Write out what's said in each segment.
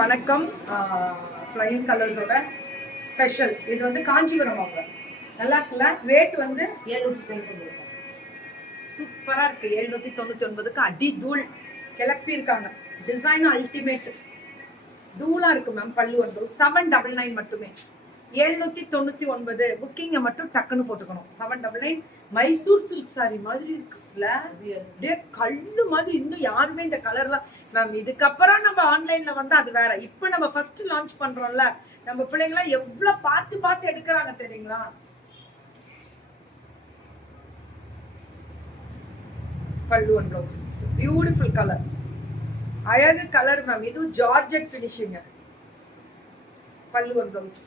வணக்கம். Flying கலர்ஸோட special இது வந்து காஞ்சிபுரம் அவங்க நல்லா இருக்குல்ல. ரேட் வந்து 799. சூப்பரா இருக்கு. 799க்கு அடி தூள் கிளப்பி இருக்காங்க. டிசைன் அல்டிமேட் தூளா இருக்கு மேம். பல்லு வந்து 799 மட்டுமே. 799 புக்கிங்க மட்டும் டக்குன்னு போட்டுக்கணும். 799 மைசூர் சில்க் சாரி மாதிரி இருக்குல்ல, அப்படியே கல்லு மாதிரி. இன்னும் யாருமே இந்த கலர்லாம் மேம் இதுக்கப்புறம் நம்ம ஆன்லைன்ல வந்து அது வேற. இப்ப நம்ம ஃபர்ஸ்ட் லான்ச் பண்றோம்ல, நம்ம பிள்ளைங்களாம் எவ்வளவு பார்த்து பார்த்து எடுக்கிறாங்க தெரியுங்களா. பல்லு அண்ட் ப்ளவுஸ் பியூட்டிஃபுல் கலர், அழகு கலர் மேம். இது ஜார்ஜெட் ஃபினிஷிங். பல்லு அண்ட் ப்ளவுஸ்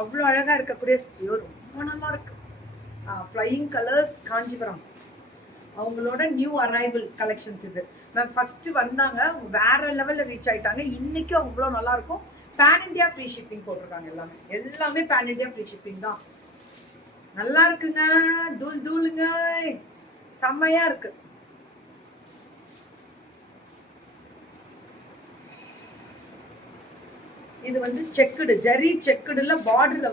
அவ்வளோ அழகா இருக்கக்கூடிய ரொம்ப நல்லா இருக்கு. ஃப்ளையிங் கலர்ஸ் காஞ்சிபுரம் அவங்களோட நியூ அரைவல் கலெக்ஷன்ஸ் இது மேம். ஃபர்ஸ்ட் வந்தாங்க, வேற லெவல்ல ரீச் ஆயிட்டாங்க. இன்னைக்கும் அவ்வளோ நல்லா இருக்கும். பேன் இண்டியா ஃப்ரீ ஷிப்பிங் போட்டிருக்காங்க. எல்லாமே பேன் இண்டியா ஃப்ரீ ஷிப்பிங் தான். நல்லா இருக்குங்க. தூள் தூளுங்க, செம்மையா இருக்கு. இது வந்து செக்குடு, ஜரி செக்குடுல பார்டர்ல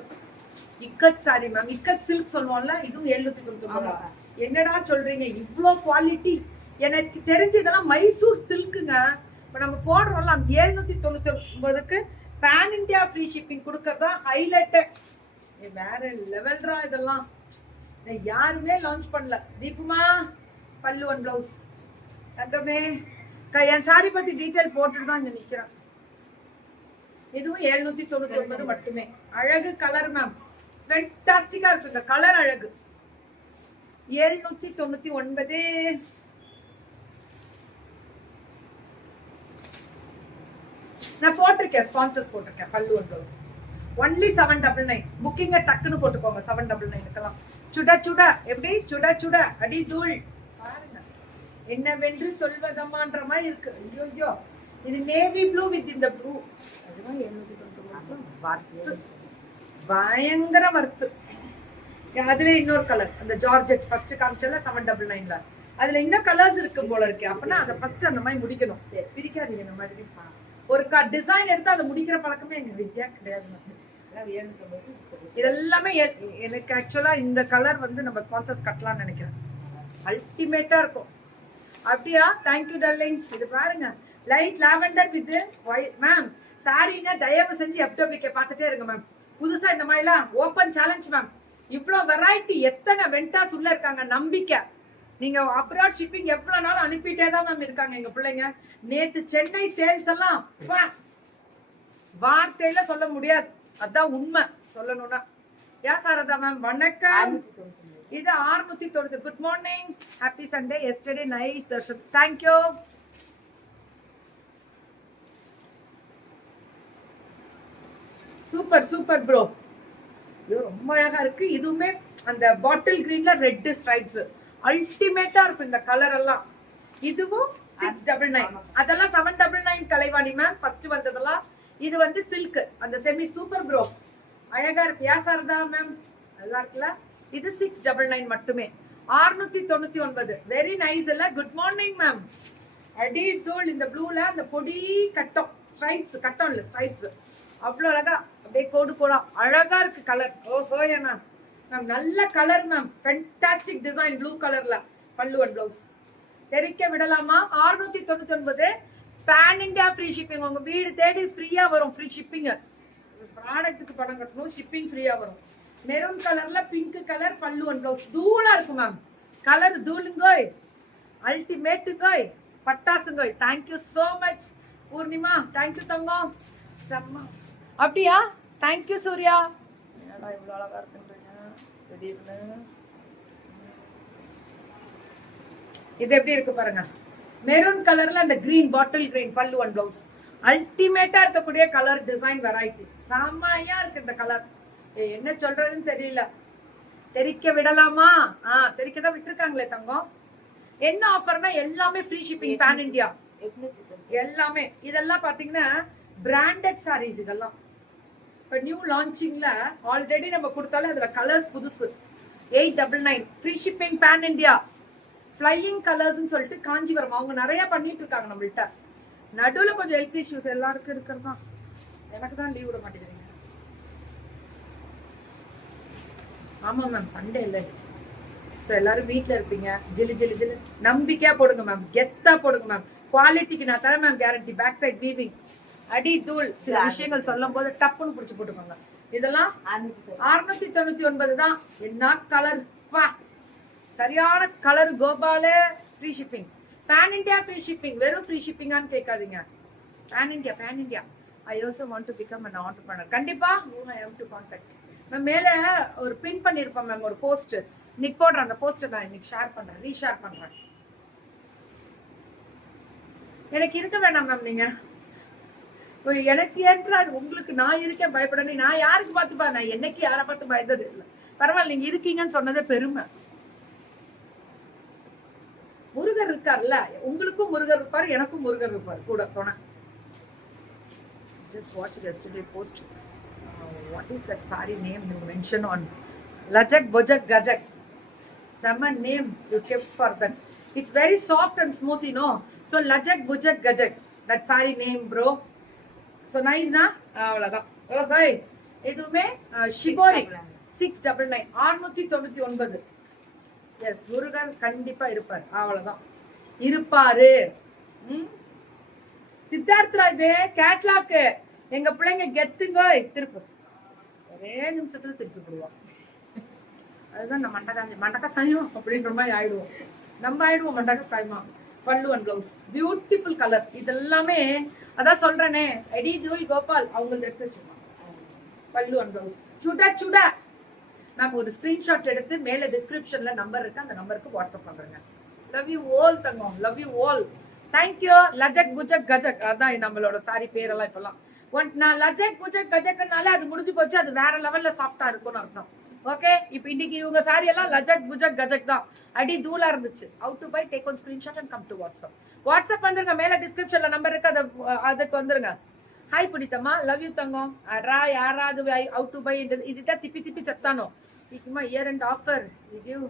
இக்கட் சாரி மேம். இக்கட் சில்க் சொல்லுவோம்ல, இதுவும் 799. என்னடா சொல்றீங்க, இவ்வளோ குவாலிட்டி? எனக்கு தெரிஞ்சு இதெல்லாம் மைசூர் சில்க்குங்க. இப்போ நம்ம போடுறோம்ல, அந்த 799க்கு பேன் இண்டியா ஃப்ரீ ஷிப்பிங் கொடுக்கறதா ஹைலைட்டு. வேற லெவல்ரா இதெல்லாம். யாருமே லான்ச் பண்ணல. தீபுமா பல்லு அண்ட் பிளவுஸ் தங்கமே. என் சாரி பத்தி டீட்டெயில் போட்டுட்டு தான் இங்க நிக்கிறேன். இதுவும் 799 மட்டுமே. அழகு கலர் மேம், ஃபேண்டாஸ்டிக்கா இருக்கு இந்த கலர். அழகு 799. நான் போட்டிருக்கேன், ஸ்பான்சர்ஸ் போட்டிருக்கேன். பல்லு அண்ட் ப்ளவுஸ் ஒன்லி 799. புக்கிங்க டக்குன்னு போட்டுக்கோங்க. 799க்கெல்லாம் சுட சுட, எப்படி சுட சுட அடி தூள் பாருங்க. என்னவென்று சொல்வதம்மான்ற மாதிரி இருக்கு. ஐயோ, இது நேவி ப்ளூ வித் இந்த ப்ளூ. அதுவும் 799 பயங்கர வர்த்து. அதுல இன்னொரு கலர், அந்த ஜார்ஜெட் ஃபர்ஸ்ட் காமிச்சல 799ல, அதுல இன்னும் கலர்ஸ் இருக்கு போல இருக்கு. அப்படின்னா அதை ஃபர்ஸ்ட் அந்த மாதிரி முடிக்கணும். பிரிக்காதீங்க இந்த மாதிரி. ஒரு டிசைன் எடுத்து அதை முடிக்கிற பழக்கமே எங்க வித்யா கிடையாது. இதெல்லாமே எனக்கு ஆக்சுவலா இந்த கலர் வந்து நம்ம ஸ்பான்சர்ஸ் கட்டலாம்னு நினைக்கிறேன். அல்டிமேட்டா இருக்கும். அப்படியா? Thank you darling. இது பாருங்க, light lavender with white ma'am. சாரினா தயவு செஞ்சு FWK பார்த்துட்டே இருங்க மேம். புதுசா இந்த மாதிரிலாம் ஓப்பன் சேலஞ்ச் மேம். இவ்வளோ வெரைட்டி, எத்தனை வெண்டாஸ் உள்ள இருக்காங்க. நம்பிக்கை. நீங்க அப்ராட் ஷிப்பிங் எவ்வளவு நாள் அனுப்பிட்டே தான் மேம் இருக்காங்க எங்க பிள்ளைங்க. நேத்து சென்னை சேல்ஸ் எல்லாம் வார்த்தையில சொல்ல முடியாது. அதான் உண்மை சொல்லணும்னா. யா சாரதா மேம் வணக்கம். இது 690. Good morning, happy Sunday. Yesterday nice Darshan. Thank you. Super super bro. இது ரொம்ப அழகா இருக்கு. இதுவுமே அந்த பாட்டில் கிரீன்ல ரெட் ஸ்ட்ரைப்ஸ் அல்டிமேட்டா இருக்கும் இந்த கலர் எல்லாம். இதுவும் 699. அதெல்லாம் 799 கலைவாணி மேம் ஃபர்ஸ்ட் வந்ததெல்லாம். இது வந்து சில்க், அந்த செமி சூப்பர் ப்ரோ. அழகா இருக்கு. யா சாரதா மேம் நல்லா இருக்குல்ல. இது 699 மட்டுமே. 699. வெரி நைஸ் இல்ல. Good morning ma'am. அடி தோல் இந்த ப்ளூல அந்த பொடி கட்டம் ஸ்ட்ரைப்ஸ், கட்டம் இல்ல ஸ்ட்ரைப்ஸ், அவ்வளோ அழகா அப்படியே கோடு கோடா அழகா இருக்கு கலர். ஓஹோ மேம், நல்ல colour ma'am. Fantastic design blue கலர்ல. பல்லு அண்ட் ப்ளவுஸ் தெரிக்க விடலாமா? 699. Pan India free shipping. உங்க வீடு தேடி ஃப்ரீயா வரும். Free shipping. ப்ராடக்ட்டுக்கு பணம் கட்டணும், ஷிப்பிங் ஃப்ரீயா வரும். மெரூன் கலர்ல pink colour pallu and blouse. தூளா இருக்கு மேம். கலர் தூளுங்கோய், அல்டிமேட்டுங்கோய், பட்டாசுங்கோய். Thank you so much Poornima. Thank you தங்கம். செம்ம. அப்படியா? தேங்க்யூ சூர்யா. என்னடா இவ்வளோ அழகா இருக்குன்றீங்க திடீர்னு. இது எப்படி இருக்கு பாருங்க. மெரூன் கலர்ல அந்த கிரீன், பாட்டில் கிரீன் பல்லு அண்ட் ப்ளவுஸ். அல்டிமேட்டா இருக்கக்கூடிய கலர் டிசைன் வெரைட்டி. செம்மையா இருக்கு இந்த கலர். என்ன சொல்றதுன்னு தெரியல. தெரிக்க விடலாமா? தெரிக்க தான் விட்டுருக்காங்களே தங்கம். என்ன ஆஃபர்னா எல்லாமே ஃப்ரீ ஷிப்பிங் பேன் இண்டியா. எல்லாமே இதெல்லாம் பாத்தீங்கன்னா பிராண்டட் சாரீஸ். இதெல்லாம் இப்போ நியூ லான்ச்சிங்ல ஆல்ரெடி நம்ம கொடுத்தாலும் அதுல கலர்ஸ் புதுசு. 899 free shipping pan India. Flying கலர்ஸ்னு சொல்லிட்டு காஞ்சிபுரம் அவங்க நிறைய பண்ணிட்டு இருக்காங்க நம்மள்ட்ட. நடுவுல கொஞ்சம் ஹெல்த் இஷ்யூஸ் எல்லாருக்கும் இருக்கிறது தான். எனக்கு தான் லீவ் விட மாட்டேங்கிறீங்க. ஆமா மேம், சண்டே இல்லை. ஸோ எல்லாரும் வீட்டில் இருப்பீங்க. ஜிலி ஜிலி ஜிலி நம்பிக்கையா போடுங்க மேம், கெத்தா போடுங்க மேம். குவாலிட்டிக்கு நான் தரேன் ma'am guarantee. Back side weaving, அடி தூள், சில விஷயங்கள் சொல்லும் போது டப்புன்னு பிடிச்சி போட்டுக்கோங்க. இதெல்லாம் 699 தான். என்ன கலர் வா, சரியான கலர். கோபாலே free shipping, pan India free shipping. வெறும் ஃப்ரீ ஷிப்பிங்கான்னு கேட்காதீங்க. Pan India, pan India. I also want to become an entrepreneur. கண்டிப்பா I have to contact ma'am. மேல ஒரு பின் பண்ணிருப்பேன் மேம், ஒரு போஸ்ட் இன்னைக்கு போடுறேன். அந்த போஸ்டர் நான் இன்னைக்கு ஷேர் பண்றேன், ரீஷேர் பண்றேன். எனக்கு இருக்க வேண்டாம் மேம். நீங்க எனக்கு ஏற்றா உங்களுக்கு நான் இருக்கேன், பயப்படணும். நான் யாருக்கு பார்த்துப்பா, நான் என்னைக்கு யாரை பார்த்து பயந்தது இல்லை. பரவாயில்ல, நீங்க இருக்கீங்கன்னு சொன்னதே பெருமை. முருகர் இருக்கார்ல, உங்களுக்கும் முருகர் இருப்பார், எனக்கும் முருகர் இருப்பார் கூட துணை. Just watch yesterday post. What is that saree name you mentioned on Lajak Bojak Gajak? Sama name you kept for that. It's very soft and smooth, you know. So Lajak Bojak Gajak, that saree name, bro. So nice na? Avladha. Oh hi. Idume Shibori 699 699. Yes, Murugan கண்டிப்பா இருப்பார். அவ்வளவுதான், இருப்பாரு. Siddharth Raj catalogue. எங்க பிள்ளைங்க கெத்துங்க. திருப்பு ஒரே நிமிஷத்துல திருப்பி போடுவோம். அதுதான் நம்ம மண்டக்கா சாயம் அப்படின்ற மாதிரி ஆயிடுவோம். நம்ம ஆயிடுவோம் மண்டக்கா சாயமா. பல்லு அண்ட் பிளவுஸ் பியூட்டிஃபுல் கலர். இதெல்லாமே அதான் சொல்றேனே, எடி தூள் கோபால் அவங்களுக்கு எடுத்து வச்சிருக்கோம். பல்லு அண்ட் பிளவுஸ் சுடா சுடா. நான் ஒரு ஸ்கிரீன்ஷாட் எடுத்து மேல டிஸ்கிரிப்ஷன்ல நம்பர் இருக்கு, அந்த நம்பருக்கு வாட்ஸ்அப் பண்றேங்க. லவ் யூ ஆல் தங்கம், லவ் யூ ஆல். தேங்க்யூ. லஜக் புஜக் கஜக், அதான் நம்மளோட சாரி பேரெல்லாம். இப்பெல்லாம் நான் லஜக் புஜக் கஜக்னாலே அது முடிஞ்சு போச்சு, அது வேற லெவல்ல சாஃப்டா இருக்கும்னு அர்த்தம். ஓகே, இப்போ இன்னைக்கு இவங்க சாரி எல்லாம் லஜக் புஜக் கஜக் தான். அடி தூளா இருந்துச்சு. How to buy, take one screenshot and come to WhatsApp. WhatsApp வந்துருங்க, மேல டிஸ்கிரிப்ஷன்ல நம்பர் இருக்கு, அதுக்கு வந்துருங்க. ஹாய் புனிதம்மா, லவ் யூ தங்கம். அடா யாராவது ஹவ் டு பை இதுதான் திப்பி திப்பி செத்தானோ. இக்குமா year end offer give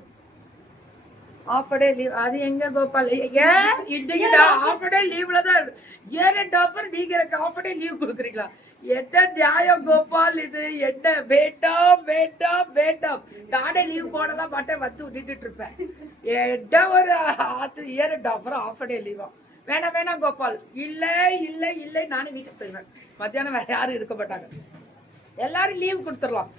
off day leave. அது எங்க கோபால்? இன்னைக்கு ஆஃப் டே லீவ்ல தான். இயர் அண்ட் ஆஃபர் நீங்க எனக்கு ஆஃப் டே லீவ் கொடுக்குறீங்களா? என்ன நியாயம் கோபால் இது? என்ன வேண்டாம் வேண்டாம் வேண்டாம். நானே லீவ் போடலாம் மாட்டேன், வந்து விட்டுட்டு இருப்பேன். என்ன ஒரு இயர் அண்ட் ஆஃபர் ஆஃப் டே லீவா? வேணாம் வேணாம் கோபால். இல்லை இல்லை இல்லை, நானே வீட்டுக்கு போயிடுவேன். மத்தியானம் வேற யாரும் இருக்க மாட்டாங்க, எல்லாரும் லீவ் கொடுத்துடலாம்.